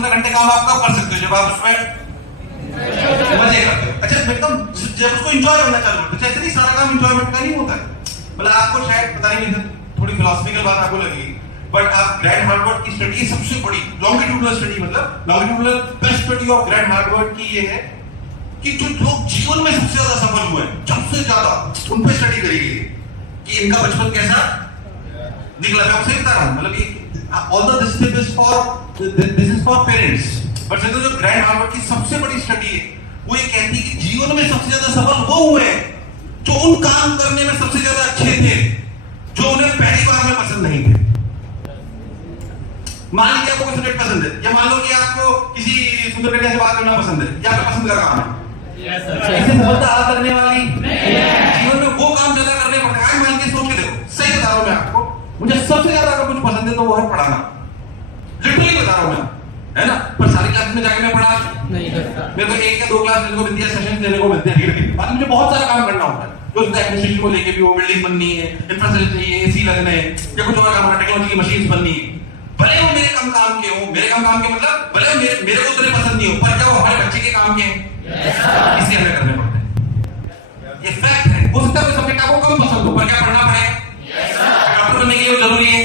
15 घंटे काम आप कब कर सकते हो? जब आप उसमें मजे करते हो। अच्छा एकदम जब उसको एंजॉय करना चालू करते हो। ऐसे नहीं सारा काम एंजॉयमेंट का नहीं होता है। मतलब आपको शायद पता नहीं, थोड़ी फिलोसफिकल बात आपको लगेगी, बट आप ग्रैंड हार्वर्ड की स्टडी सबसे बड़ी लॉन्गिट्यूडनल स्टडी, मतलब longitudinal best study of grand Harvard की ये है कि जो लोग जीवन में सबसे ज्यादा सफल हुए हैं, सबसे ज्यादा, उन पे स्टडी करी गई कि इनका बचपन कैसा निकला। मैं आपसे बता रहा हूं, मतलब ये although this is for parents, but जो ग्रैंड हार्वर्ड की सबसे बड़ी स्टडी है वो ये कहती है कि जीवन में सबसे ज्यादा सफल वो हुए जो उन काम करने में सबसे ज्यादा अच्छे थे जो उन्हें पहली बार में पसंद नहीं थे। मान लीजिए आपको कोई सब्जेक्ट पसंद है, या मान लो कि आपको किसी सुंदर कन्या से बात करना पसंद है, या आपका पसंद का काम है, ऐसे सफलता आ करने वाली जीवन में वो काम ज्यादा करने पड़ते हैं। मान के सोच के देखो, सही बता रहा हूं मैं आपको, मुझे सबसे ज्यादा अगर कुछ पसंद है तो वो है पढ़ाना। लिटरली बता रहा हूं मैं, है ना। पर सारी क्लास में जाके मैं पढ़ा नहीं सकता। मेरे को 1 या 2 क्लास लेने को मिलती है, सेशन लेने को मिलते हैं, ठीक है। बाद मुझे बहुत सारा काम करना होता है, जो एडमिनिस्ट्रेशन को लेके भी, वो बिल्डिंग बननी है, इंफ्रास्ट्रक्चर चाहिए, एसी लगने हैं, या कुछ और काम, टेक्नोलॉजी की मशीन्स बननी है। भले वो मेरे कम काम के हो, मेरे कम काम के मतलब भले मेरे को उतने पसंद नहीं हो, पर क्या वो हमारे बच्चे के काम के हैं, इसलिए हमें करने पड़ते हैं। ये फैक्ट है। हो सकता है सब्जेक्ट आपको कम पसंद हो, पर क्या पढ़ना पड़ेगा? डॉक्टर बनने के लिए जरूरी है।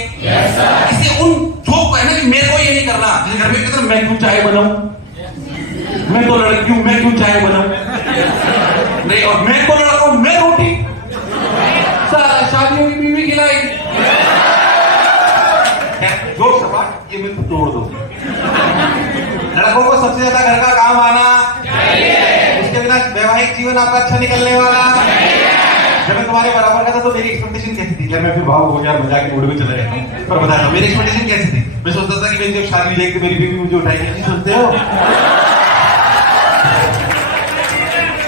इसलिए उन जो कहना कि मेरे को ये नहीं करना, जैसे घर में कहते हैं मैं क्यों चाय बनाऊं, मैं तो लड़की हूं, मैं क्यों चाय बनाऊं, नहीं, और मैं तो लड़का हूं, मैं रोटी सारा शादियों की बीवी खिलाई। जो सवाल ये मैं तोड़ दो। लड़कों को सबसे ज्यादा घर का काम आना चाहिए, उसके बिना वैवाहिक जीवन आपका अच्छा निकलने वाला। जब मैं तुम्हारे बराबर का था तो मेरी एक्सपेक्टेशन कैसी थी? मैं फिर भाव हो गया, मजाक के मूड में चला रहता हूं, पर बता दो मेरी एक्सपेक्टेशन कैसी थी। मैं सोचता था कि मेरी जब शादी देख के मेरी बीवी मुझे उठाएगी, नहीं सोचते हो?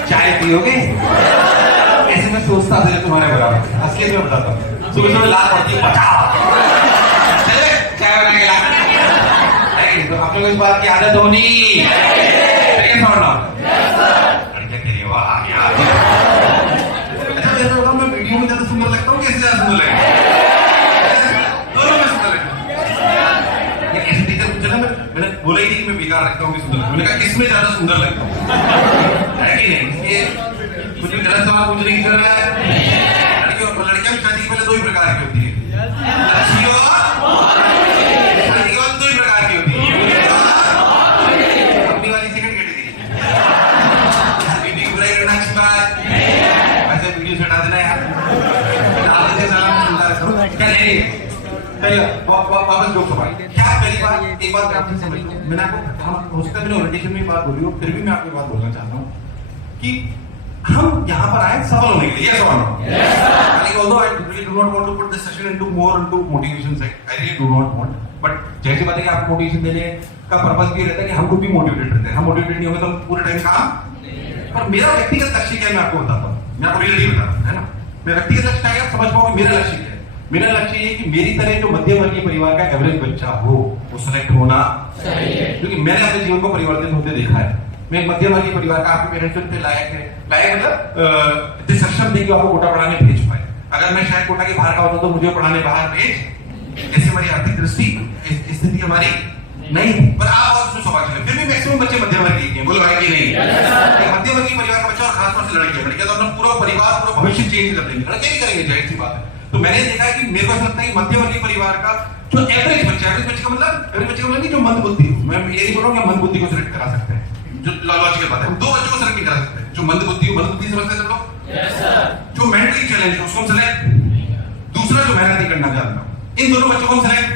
चाय पियोगे? ऐसे मैं सोचता था तुम्हारे बराबर। असली में बताता हूँ, सुबह सुबह लाल पड़ती है, चाय बना के ला। तो आप लोगों को इस बात की आदत होनी चाहिए। वाह यार, अच्छा मैं तो मैं वीडियो में ज्यादा सुंदर लगता हूँ, कैसे ज्यादा सुंदर लगता हूँ? दोनों में सुंदर लगता हूँ। ये कैसे टीचर पूछे ना, मैंने बोला ही नहीं कि मैं बेकार लगता हूँ कि सुंदर, मैंने कहा किसमें ज्यादा सुंदर लगता हूँ, है कि नहीं? ये कुछ भी गलत सवाल पूछने की जरूरत है। लड़कियों भी शादी के पहले 2 ही प्रकार की होती है, लड़की और शादी के बाद 2 ही प्रकार की होती है। अपनी वाली सेकंड कैटेगरी, बीबी की बुराई करना अच्छी बात, वैसे वीडियो से हटा देना यार, क्या नहीं। चलिए वापस जो सवाल, क्या पहली बात, एक बात आप समझ लो, मैंने आपको, हम हो सकता है मैंने ओरिएंटेशन में बात बोली हो, फिर भी मैं आपको बात बोलना चाहता हूँ कि हम यहाँ पर आए सफल होने के लिए। yes or no? Yes sir. Although I really do not want to put this session into more into motivation side, I really do not want. But जैसी बात है कि आपको मोटिवेशन देने का पर्पस भी रहता है कि हम खुद भी मोटिवेटेड रहते हैं। हम मोटिवेटेड नहीं होंगे तो हम पूरे टाइम काम। पर मेरा व्यक्तिगत लक्ष्य क्या है मैं आपको बताता हूँ, मैं आपको रियलिटी बताता हूँ, है ना। मेरा व्यक्तिगत लक्ष्य क्या है समझ पाओगे? मेरा लक्ष्य क्या है? मेरा लक्ष्य ये कि मेरी तरह जो मध्यम वर्गीय परिवार का एवरेज बच्चा हो वो सेलेक्ट होना चाहिए, क्योंकि मैंने अपने जीवन को परिवर्तित होते देखा है। मैं मध्यम वर्गीय परिवार का, आपके पेरेंट्स पे लायक है, लायक मतलब इतने सक्षम थे कि आपको कोटा पढ़ाने भेज पाए। अगर मैं शायद कोटा के बाहर का होता तो मुझे पढ़ाने बाहर भेज, जैसे हमारी आर्थिक दृष्टि स्थिति हमारी नहीं, पर आप और सौभाग्य, फिर भी मैक्सिमम बच्चे मध्यम वर्गीय के, बोलो भाई की नहीं। मध्यम वर्गीय परिवार का बच्चा और खासतौर से लड़कियां तो अपना पूरा परिवार, पूरा भविष्य चेंज कर देंगे, लड़के भी करेंगे, जाहिर सी बात है। तो मैंने देखा है कि मेरे को ऐसा लगता है कि मध्यम वर्गीय परिवार का जो एवरेज बच्चा का मतलब नहीं, जो मंद बुद्धि हो, मैं ये नहीं बोल रहा हूँ कि मंद बुद्धि को सिलेक्ट करा सकते हैं, जो लॉजिकल बात है, हम 2 बच्चों को सिलेक्ट नहीं करा सकते। जो मंद बुद्धि समझते हैं सब लोग, जो मेंटली चैलेंज उसको सिलेक्ट, दूसरा जो मेहनत नहीं करना जानता, इन दोनों बच्चों को सिलेक्ट।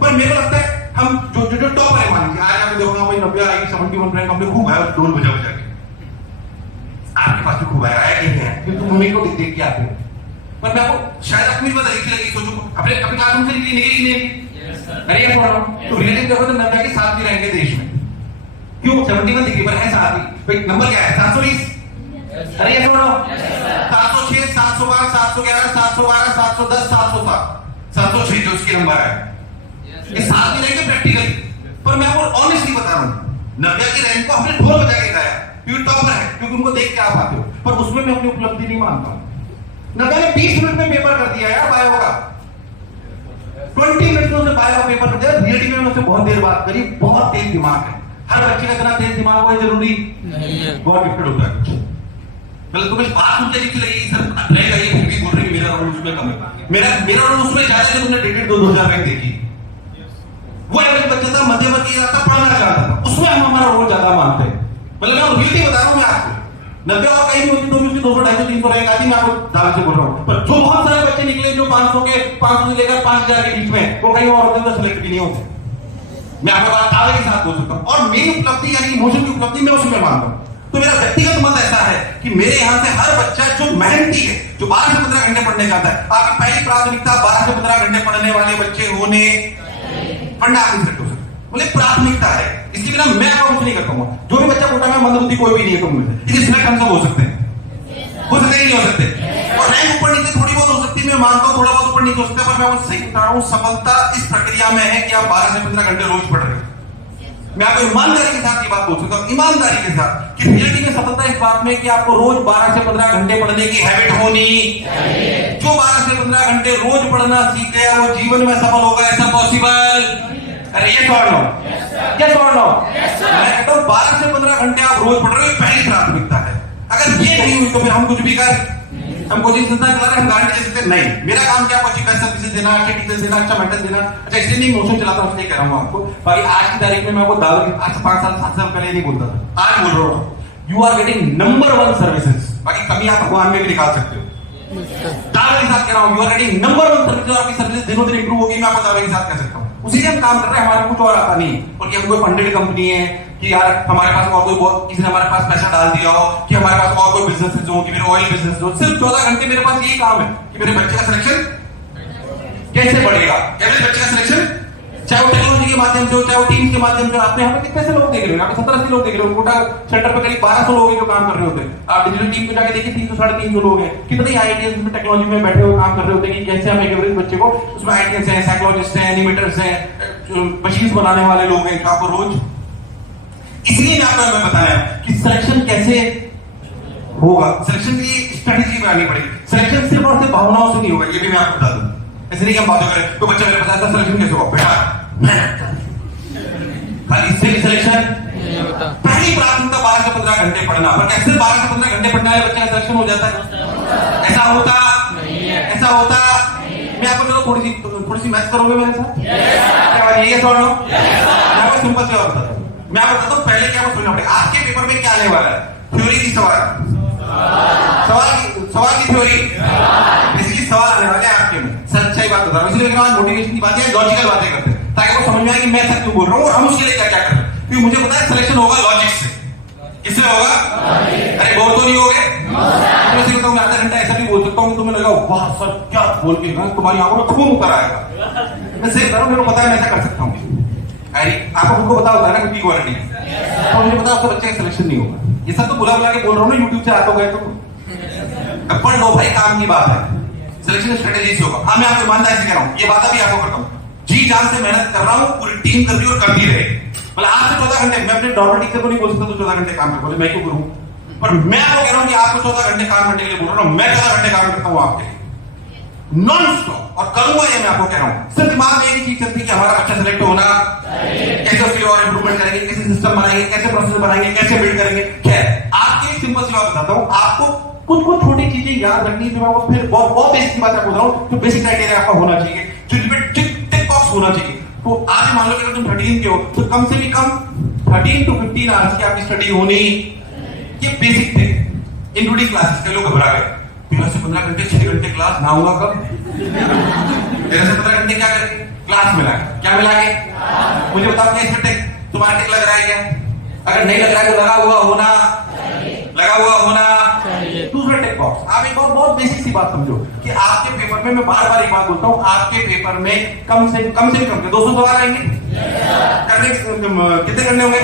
पर मेरे को लगता है हम जो टॉप है, मान लीजिए आज आपको देखोगे भाई 90 आएगी, 71 रैंक हमने खूब आया ढोल बजा बजा के, आपके पास भी खूब आया है कि नहीं है, क्योंकि तुम मम्मी को देख के आते हो। पर मैं आपको शायद अपनी बात अच्छी लगी, सोचो अपने क्लासरूम से निकली नहीं, अरे ये पढ़ो तो रिलेटिव देखो तो 90 के 7 रैंक है देश में, क्यों 71 डिग्री पर है 7 भाई, नंबर क्या है 720। अरे ये सुनो 706 712 711 712 710 707 706 जो उसके नंबर है, ये 7 भी रहेंगे प्रैक्टिकली। पर मैं आपको ऑनेस्टली बता रहा हूँ, 90 की रैंक को हमने ढोल बजा के गाया, क्योंकि टॉपर है, क्योंकि उनको देख के आप आते हो, पर उसमें मैं अपनी उपलब्धि नहीं मानता। 90 ने 20 मिनट में पेपर कर दिया यार बायो का, 20 मिनट में उसने बायो पेपर में दिया, रियलिटी में उससे बहुत देर बात करी, बहुत तेज दिमाग है। हर बच्चे का इतना तेज दिमाग हो जरूरी नहीं है, बहुत गिफ्टेड होता है। मतलब तुम्हें बात मुझे अच्छी लगी सर, रहेगा ये फिर भी बोल रही मेरा रोल उसमें कम है, मेरा रोल उसमें ज्यादा है। तुमने 1,500-2,000 रैंक देखी, वो एवरेज बच्चा था, मध्यवर्गीय था, पढ़ना चाहता था, उसमें हम हमारा रोल ज्यादा मानते हैं। मतलब मैं रियलिटी बता रहा हूँ मैं आपको, 90 और कहीं होती तो भी उसकी 200, 250, 300 रैंक आती, मैं आपको दाल से बोल रहा हूँ। पर जो बहुत सारे बच्चे निकले जो 500 से लेकर 5,000 के बीच में, वो कहीं और होते तो सिलेक्ट भी नहीं होते। मैं आपको बात दावे के साथ बोल सकता हूँ। और मेरी उपलब्धि यानी इमोशन की उपलब्धि मैं उसी में मानता हूँ। तो मेरा व्यक्तिगत मत ऐसा है कि मेरे यहाँ से हर बच्चा जो मेहनती है, जो 12 से 15 घंटे पढ़ने जाता है, आपकी पहली प्राथमिकता 12 से 15 घंटे पढ़ने वाले बच्चे होने, पढ़ना आप नहीं सकते, बोले प्राथमिकता है। इसके बिना मैं आपको कुछ नहीं कर पाऊंगा। जो भी बच्चा बोलता है मंदबुद्धि कोई भी नहीं है तुम में से, इसलिए सिलेक्ट हम सब हो सकते हैं, हो सकते ही नहीं हो सकते। और रैंक ऊपर नीचे थोड़ी बहुत हो सकती है, मैं मानता हूँ थोड़ा बहुत ऊपर नीचे हो सकता है, पर मैं वो सही बता रहा हूँ, सफलता इस प्रक्रिया में है कि आप 12 से 15 घंटे रोज पढ़ रहे हो। मैं आपको ईमानदारी के साथ ये बात बोल सकता हूँ, ईमानदारी के साथ, कि रियलिटी में सफलता इस बात में कि आपको रोज 12 से 15 घंटे पढ़ने की हैबिट होनी। जो 12 से 15 घंटे रोज पढ़ना सीख गया वो जीवन में सफल होगा। ऐसा पॉसिबल? अरे ये सवाल लो, क्या सवाल लो? मैं कहता हूँ 12 से 15 घंटे आप रोज पढ़ रहे हो, पहली प्राथमिकता है। अगर ये नहीं हुई तो फिर हम कुछ भी कर, हम कोचिंग संस्थान चला रहे हैं, हम गारंटी दे सकते नहीं। मेरा काम क्या, अच्छी बेस्ट सर्विसेज देना, अच्छे टीचर्स देना, अच्छा मेंटर देना। अच्छा इसलिए नहीं मोशन चलाता हूं, इसलिए कह रहा हूं आपको। बाकी आज की तारीख में मैं आपको दावा, आज 5 साल 7 साल पहले नहीं बोलता था, आज बोल रहा हूं, you are getting number 1 services. बाकी कमी आप भगवान में भी निकाल सकते हो, दावे के साथ कह रहा हूं, you are getting number 1 services. आपकी सर्विसेज दिनों दिन इंप्रूव होगी, मैं आपको दावे के साथ कह सकता हूं। उसी से हम काम कर रहे हैं, हमारे कुछ और आता नहीं, और कि हम कोई फंडेड कंपनी है कि यार हमारे पास और कोई बहुत किसी ने हमारे पास पैसा डाल दिया हो, कि हमारे पास और कोई बिजनेस हो, कि मेरे ऑयल बिजनेस हो। सिर्फ 14 घंटे मेरे पास यही काम है कि मेरे बच्चे का सिलेक्शन कैसे बढ़ेगा, कैसे बच्चे का सिलेक्शन, चाहे वो टेक्नोलॉजी के माध्यम से हो, चाहे वो टीम के माध्यम से। आपने यहाँ पे कितने से लोग देख रहे हो, यहाँ पे 70-80 लोग देख रहे हो, कोटा सेंटर पे करीब 1200 लोग हैं जो काम कर रहे होते हैं। आप डिजिटल टीम को जाके देखिए 300-350 लोग हैं। कितने आईटीएस में टेक्नोलॉजी में बैठे हुए काम कर रहे होते हैं कि कैसे हम एक एवरेज बच्चे को, उसमें आईटीएस हैं, साइकोलॉजिस्ट हैं, एनिमेटर्स हैं, मशीन्स बनाने वाले लोग हैं, आपको रोज। इसलिए आपको मैं बताया कि सिलेक्शन कैसे होगा, सिलेक्शन की स्ट्रेटेजी बनानी पड़ेगी। सिलेक्शन सिर्फ और सिर्फ भावनाओं से नहीं होगा, ये भी मैं आपको बता दूं। ऐसे नहीं हम बातें करें तो बच्चा मेरे पास आता, सिलेक्शन कैसे होगा बेटा, खाली सिलेक्शन नहीं होता। पहली प्राथमिकता 12 से 15 घंटे पढ़ना, पर क्या सिर्फ 12 से 15 घंटे पढ़ने वाले बच्चे का सिलेक्शन हो जाता है? ऐसा होता नहीं है, ऐसा होता। मैं आपको चलो थोड़ी सी मैच करोगे मेरे साथ? क्या बात ये सुन लो, मैं आपको सिंपल से बताता हूँ। मैं आपको बताता हूँ पहले क्या आपको सुनना पड़ेगा। आपके पेपर में क्या आने वाला है? थ्योरी की सवाल की थ्योरी, इसकी सवाल आने वाले हैं आपके में। सच्चाई बात बता रहा हूँ, इसलिए मोटिवेशन की बातें, लॉजिकल बातें करते हैं, ताकि आपको समझ में आए कि मैं सच क्यों बोल रहा हूँ और हम उसके लिए क्या क्या कर रहे हैं। क्योंकि मुझे पता है सिलेक्शन होगा लॉजिक से। किससे होगा? अरे बोल तो नहीं हो गए? मैं आधा घंटा ऐसा भी बोल सकता हूँ, तुम्हें लगा वाह सर क्या बोल के तुम्हारी आंखों में खून उतर आएगा। मैं सिर्फ करूँ, मेरे को पता है मैं ऐसा कर सकता हूँ। अरे आपको खुद को पता होता है ना कि क्वालिटी है, तो मुझे पता है आपका बच्चे का सिलेक्शन नहीं होगा। ये सब तो बुला बुला के बोल रहा हूँ ना, यूट्यूब से आ तो गए तो पढ़ लो भाई, काम की बात है। सिलेक्शन स्ट्रेटेजी से होगा। हाँ मैं आपको ईमानदारी से कह रहा हूँ, ये बात भी आपको करता हूँ, जी जान से मेहनत कर रहा हूँ, पूरी टीम कर रही है और करती रहे। मतलब आज से 14 घंटे, मैं अपने नॉर्मल टीचर को नहीं बोल सकता तो 14 घंटे काम कर, बोले मैं क्यों करूँ, पर मैं आपको कह रहा हूँ कि आपको 14 घंटे काम करने के लिए बोल रहा हूँ, मैं 14 घंटे काम करता हूँ आपके नॉन स्टॉप, और करूंगा ये मैं आपको कह रहा हूँ। सिर्फ दिमाग में एक चीज चलती है कि हमारा बच्चा सिलेक्ट होना, कैसे उसकी और इंप्रूवमेंट करेंगे, कैसे सिस्टम बनाएंगे, कैसे प्रोसेस बनाएंगे, कैसे बिल्ड करेंगे। खैर आपके सिंपल सी बात बताता हूँ, आपको कुछ कुछ छोटी चीजें याद रखनी है, आपको फिर बहुत बेसिक बात आपको बता रहा हूँ, जो बेसिक क्राइटेरिया आपका होना चाहिए, जो टिक बॉक्स होना चाहिए। तो आज मान लो कि अगर तुम 13 के हो तो कम से भी कम 13 to 15 आवर्स की आपकी स्टडी होनी, ये बेसिक थे। इंक्लूडिंग क्लासेस, कई लोग घबरा गए, 13 से 15 घंटे 6 घंटे क्लास ना होगा कब? 13 से 15 घंटे क्या करेंगे? क्लास मिला के, क्या मिला के? मुझे बताओ कैसे टिक, तुम्हारा टिक लग रहा है क्या? अगर नहीं लग रहा है तो लगा हुआ होना, लगा हुआ होना। दूसरा टिक बॉक्स, आप एक बहुत बेसिक सी बात समझो कि आपके पेपर में, मैं बार बार एक बात बोलता हूँ, आपके पेपर में कम से कम 200 सवाल आएंगे। करने कितने करने होंगे?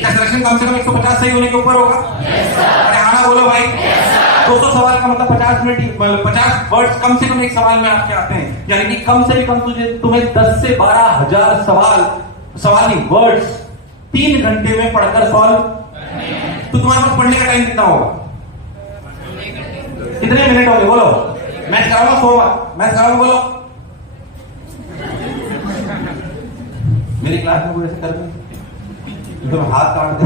क्या सिलेक्शन कम से कम 150 सही होने के ऊपर होगा? अरे हाँ बोलो भाई। 200 सवाल का मतलब 50 मिनट, 50 वर्ड्स कम से कम एक सवाल में आपके आते हैं, यानी कि कम से कम तुम्हें 10 से 12 हजार सवाल नहीं वर्ड्स 3 घंटे में पढ़कर सॉल्व। तो तुम्हारे पास पढ़ने का टाइम कितना होगा? कितने मिनट होंगे बोलो? मैं कराऊंगा 100 बार, मैं कराऊंगा बोलो मेरी क्लास में कोई ऐसे कर नहीं तो हाथ काट दे।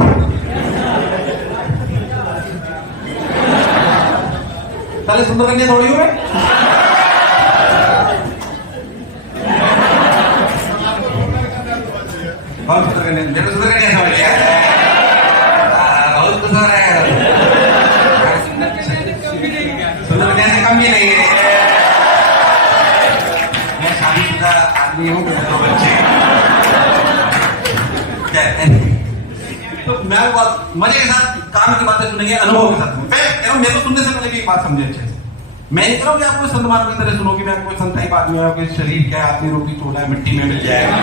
साले सुंदर कन्या थोड़ी हूँ मैं। कौन सुंदर कन्या? मेरे को सुंदर कन्या समझ लिया। बहुत कुछ हो रहा है। सुंदर कन्या से कम भी नहीं है। मैं शादीशुदा आदमी हूँ, मेरे 2 बच्चे। तो मैं बहुत मजे के साथ काम की बातें सुनेंगे, अनुभव के साथ। मेरे को सुनने से पहले भी एक बात समझे अच्छे से। मैं नहीं कह रहा हूँ कि आप कोई संत महात्मा की तरह सुनो कि मैं कोई संत टाइप आदमी हूँ, आपके शरीर क्या है, आपकी रोटी चोला है, मिट्टी में मिल जाएगा,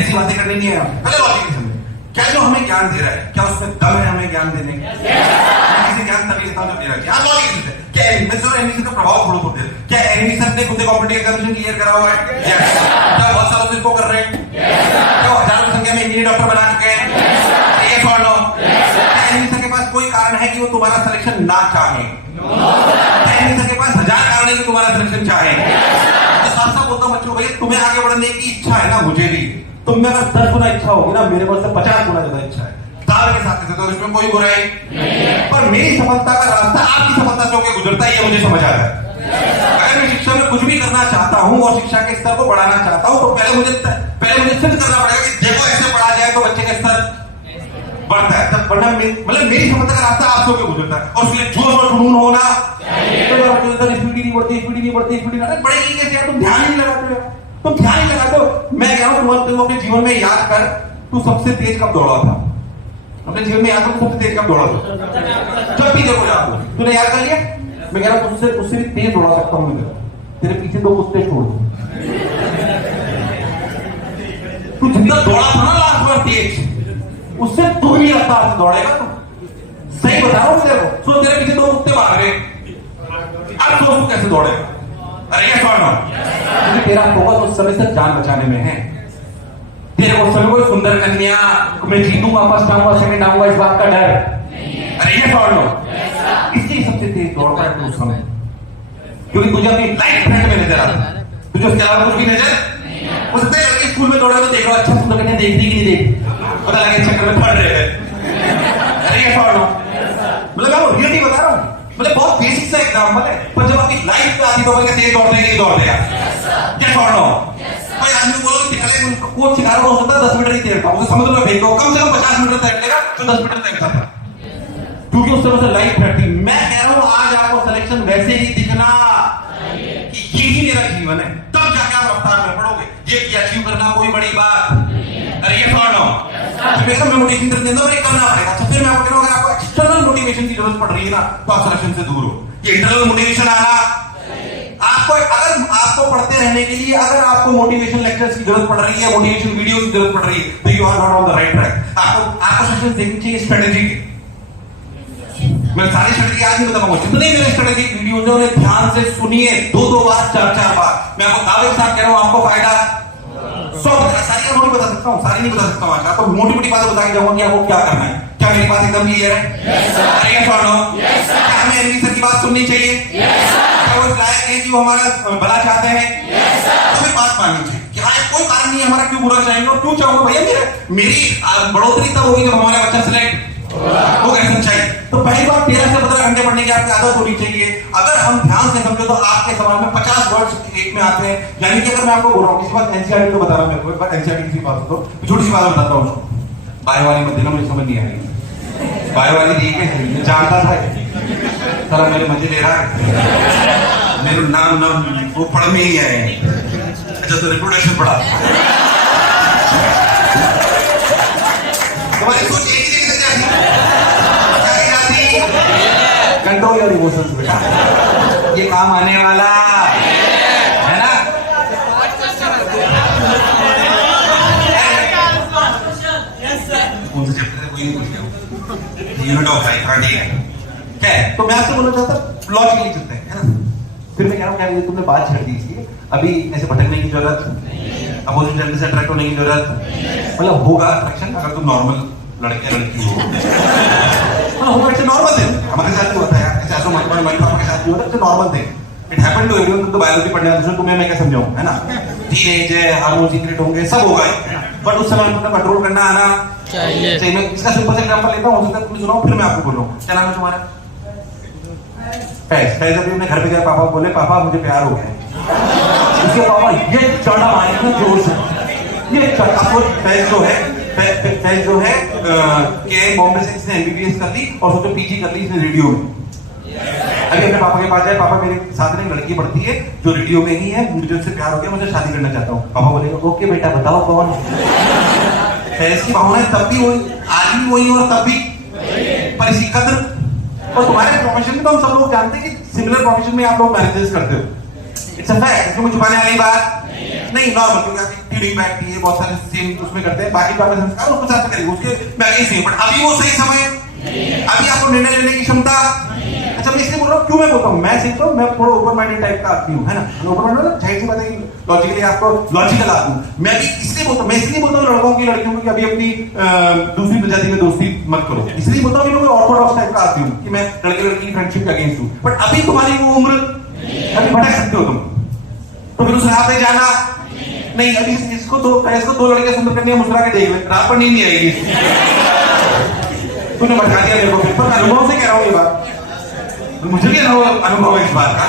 ऐसी बातें करनी नहीं है। पहले लॉजिक समझे, क्या जो हमें ज्ञान दे रहा है, क्या उसमें दम है हमें ज्ञान देने का? किसी ज्ञान तभी देता हूँ जब दे रहा है। लॉजिक है क्या? एनिमेशन का प्रभाव थोड़ा बहुत है क्या? एनिमेशन ने खुद कॉम्पिटिटिव एग्जामिनेशन क्लियर करा हुआ है? क्या बहुत सालों से इसको कर रहे हैं? क्या हजारों की संख्या में इंजीनियर डॉक्टर बना चुके हैं? ये सॉल्व लो। एनिमेशन के पास कोई कारण है कि वो तुम्हारा सिलेक्शन ना चाहे? एनिमेशन के पास 1000 कारण है कि तुम्हारा सिलेक्शन चाहे। तो साफ साफ बोलता हूँ बच्चों, भैया तुम्हें आगे बढ़ने की इच्छा है ना, मुझे भी। तुम में अगर 10 गुना इच्छा होगी ना, मेरे पास 50 गुना ज्यादा इच्छा है। दावे के साथ तो इसमें कोई बुराई नहीं, पर मेरी सफलता का रास्ता आपकी सफलता से होकर गुजरता है, ये मुझे समझ आ रहा है। अगर मैं शिक्षा में कुछ भी करना चाहता हूँ और शिक्षा के स्तर को बढ़ाना चाहता हूँ, तो पहले मुझे सिद्ध करना पड़ेगा कि देखो ऐसे पढ़ा जाए तो बच्चे का स्तर बढ़ता है। तब बढ़ना मतलब मेरी सफलता का रास्ता आपसे होकर गुजरता है। और उसके लिए जोश और जुनून होना स्पीड नहीं बढ़ती, स्पीड नहीं बढ़ती, स्पीड नहीं बढ़ेगी कैसे यार? तुम ध्यान नहीं लगाते हो, तुम ध्यान नहीं लगाते हो। मैं कह रहा हूँ तुम अपने जीवन में याद कर, तू सबसे तेज कब दौड़ा था? अपने जीवन में याद कर, सबसे तेज कब दौड़ा था? जब भी देखो याद हो, तूने याद कर लिया? मैं कह रहा हूँ उससे भी तेज दौड़ा सकता हूँ मैं। तेरे पीछे 2 कुत्ते छोड़ दो। तू जितना दौड़ा था ना लास्ट बार तेज, उससे 2 ही रफ्तार से दौड़ेगा तू। सही बता रहा हूँ तेरे को। सो तेरे पीछे 2 कुत्ते भाग रहे, अब सोच तू कैसे दौड़ेगा? अरे ये छोड़ना, क्योंकि तेरा फोकस उस समय से जान बचाने में है। तेरे को समय कोई सुंदर कन्या, मैं जीतूंगा, फर्स्ट आऊंगा, सेकंड आऊंगा, इस बात का डर। अरे ये छोड़ लो, इसलिए सबसे तेज दौड़ता है उस समय, क्योंकि तुझे अपनी लाइफ फ्रेंड में नजर आता है, तुझे उसके अलावा कुछ भी नजर। उससे लड़के स्कूल में दौड़ा तो देख रहा, अच्छा सुंदर कन्या देख रही कि नहीं देख, पता लगे चक्कर में पड़ रहे हैं। अरे ये छोड़ लो, मतलब मैं रियलिटी बता रहा हूँ, मतलब बहुत बेसिक सा एग्जाम्पल है, पर जब आपकी लाइफ में आती तो बोल के तेज दौड़ लेंगे, दौड़ लेगा। क्या छोड़ लो? कोई आदमी बोलो निकले, कोच सिखा रहा हो सकता है 10 मीटर ही तैरता, उसे समुद्र में फेंक दो, कम से कम 50 मीटर तैर लेगा तो 10 मीटर तैरता था, क्योंकि उस समय से लाइफ रहती। मैं कह रहा हूं आज आपको सिलेक्शन वैसे ही दिखना कि यही मेरा जीवन है, तब जाके आप रफ्तार में पढ़ोगे। ये अचीव करना कोई बड़ी बात। अरे ये छोड़ लो, मैं मोटिवेशन करना पड़ेगा। अच्छा फिर मैं आपको कह रहा हूं, अगर आपको एक्सटर्नल मोटिवेशन की जरूरत पड़ रही है ना, तो आप सिलेक्शन से दूर हो। ये इंटरनल मोटिवेशन आना आपको, अगर आपको पढ़ते रहने के लिए अगर आपको मोटिवेशन लेक्चर्स की जरूरत पड़ रही है, मोटिवेशन वीडियोस की जरूरत पड़ रही है, तो you are not on the right track. आपको सेशन देखनी चाहिए स्ट्रेटेजी की। मैं सारी स्ट्रेटेजी आज नहीं बताऊंगा, जितने मेरे स्ट्रेटेजी वीडियोस हैं उन्हें ध्यान से सुनिए, 2-2 बार, 4-4 बार। मैं आपको दावे के साथ कह रहा हूं, आपको फायदा 100%। सारी नहीं बता सकता हूँ, सारी नहीं बता सकता हूँ। आज आपको मोटी मोटी बातें बता के जाऊंगा कि आपको क्या करना है। क्या मेरी बात एकदम क्लियर है? अरे ये छोड़ लो, क्या हमें एनिमेशन की बात सुननी चाहिए? क्या वो लायक है कि वो हमारा भला चाहते हैं? तो फिर बात माननी चाहिए कि हाँ कोई कारण नहीं है हमारा क्यों बुरा चाहेंगे, और क्यों चाहूंगा भैया? मेरी बढ़ोतरी तब होगी जब हमारा बच्चा सिलेक्ट हो गया। सच्चाई तो पहली बार 13 से 15 घंटे पढ़ने की आपकी आदत होनी चाहिए। अगर हम ध्यान से समझे तो आपके सवाल में 50 वर्ड्स एक में आते हैं। यानी कि अगर मैं आपको बोल रहा हूँ किसी बात एनसीईआरटी को बता रहा हूँ, मेरे को एनसीईआरटी किसी बात तो छोटी सी बात बताता हूँ उसको। बायो वाली मत देना, मुझे समझ नहीं आ रही। बायो वाली दी है, जानता था सारा मेरे मजे ले रहा है, मेरे नाम वो पढ़ में ही आए। अच्छा तो रिप्रोडक्शन पढ़ा, तुम्हारी सोच एक ही जगह से जाती, कंट्रोल योर इमोशंस बेटा, ये काम आने वाला है ना। कौन सा चैप्टर है? कोई नहीं पूछ गया, यूनिट ऑफ लाइफ क्या है। तो मैं आपसे बोलना चाहता लॉजिकली चलते हैं, है ना। फिर मैं कह रहा हूँ क्या तुमने बात छेड़ दी, इसलिए अभी ऐसे भटकने की जरूरत, अपोजिट जेंडर से अट्रैक्ट होने की जरूरत, मतलब होगा अट्रैक्शन अगर तुम नॉर्मल लड़के लड़की हो। हाँ होगा, इट्स नॉर्मल थिंग, हमारे साथ भी होता है यार, ऐसे पापा के साथ भी होता है, it's normal thing. It happened to everyone. तुम तो बायोलॉजी पढ़ने वाले हो, तुम्हें मैं क्या समझाऊं, है ना? टीनेज है, हार्मोन सीक्रेट होंगे, सब होगा, है ना? बट उस समय हमको कंट्रोल करना आना चाहिए। मैं इसका सिंपल सा एग्जांपल लेता हूं, हो सकता है तुम्हें सुनाऊं, फिर मैं आपको बोलूं। क्या नाम है तुम्हारा? फैज। अभी अपने घर पे गया, पापा बोले पापा मुझे प्यार हो गया। उसके पापा ये चढ़ा मारे ना जोर से, ये आपको फैज जो है के बॉम्बे से इसने एमबीबीएस कर ली और सोचो पीजी कर ली इसने रेडियो में। अभी अपने पापा के पास जाए, पापा मेरे साथ में एक लड़की पढ़ती है जो रेडियो में ही है, मुझे उससे प्यार हो गया, मुझे शादी करना चाहता हूँ। पापा बोलेगा ओके बेटा बताओ कौन। फैज की भावना तब भी वही, आज भी वही और तब भी, पर इसी कदर। और तुम्हारे प्रोफेशन में तो हम सब लोग जानते हैं कि सिमिलर प्रोफेशन में आप लोग मैरिजेस करते हो। इट्स अ फैक्ट, इसको मैं छुपाने वाली बात नहीं, नॉर्मल, क्योंकि आपकी ट्यूनिंग बैठती है, बहुत सारे सेम उसमें करते हैं, बाकी बात संस्कार उसको साथ करेंगे, उसके मैं अगेंस्ट नहीं। बट अभी वो सही समय, अभी आपको निर्णय लेने की क्षमता। अच्छा, मैं इसलिए बोल रहा हूँ, क्यों मैं बोलता हूँ, मैं सीखता हूँ, मैं थोड़ा ओपन माइंडेड टाइप का आदमी हूँ, है ना? ओपन माइंडेड मतलब जाहिर सी बात है कि लॉजिकली आपको लॉजिकल आदमी हूँ। मैं भी इसलिए बोलता हूँ, मैं इसलिए बोलता हूँ लड़कों की लड़कियों को कि अभी अपनी दूसरी प्रजाति में दोस्ती मत करो। इसलिए बोलता हूँ कि मैं ऑर्थोडॉक्स टाइप का आदमी हूँ कि मैं लड़के लड़की की फ्रेंडशिप के अगेंस्ट हूँ। बट अभी तुम्हारी वो उम्र, अभी भटक सकते हो तुम, तो फिर उस राह पे जाना नहीं। अभी इसको दो लड़के सुंदर करनी है, मुस्कुरा के देख ले, रात पर नींद नहीं आएगी। तूने भटका दिया मेरे को, फिर पर अनुभव से कह रहा हूँ ये बात, मुझे भी अनुभव है इस बात का।